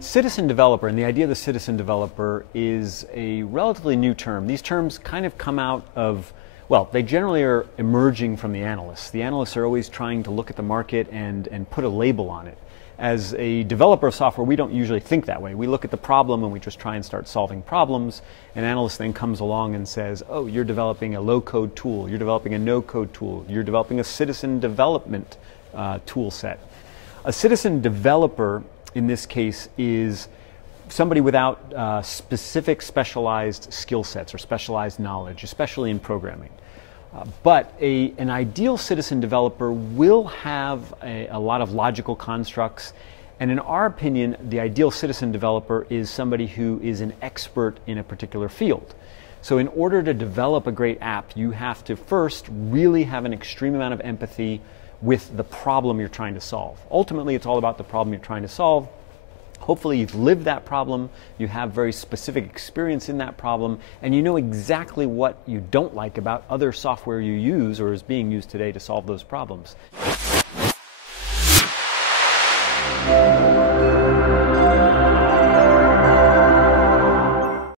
Citizen developer, and the idea of the citizen developer is a relatively new term. These terms kind of come out of, well, they generally are emerging from the analysts. The analysts are always trying to look at the market and put a label on it. As a developer of software, we don't usually think that way. We look at the problem and we just try and start solving problems. An analyst then comes along and says, oh, you're developing a low-code tool, you're developing a no-code tool, you're developing a citizen development tool set. A citizen developer, in this case, is somebody without specific specialized skill sets or specialized knowledge, especially in programming. But an ideal citizen developer will have a lot of logical constructs, and in our opinion, the ideal citizen developer is somebody who is an expert in a particular field. So in order to develop a great app, you have to first really have an extreme amount of empathy with the problem you're trying to solve. Ultimately, it's all about the problem you're trying to solve. Hopefully you've lived that problem, you have very specific experience in that problem, and you know exactly what you don't like about other software you use or is being used today to solve those problems.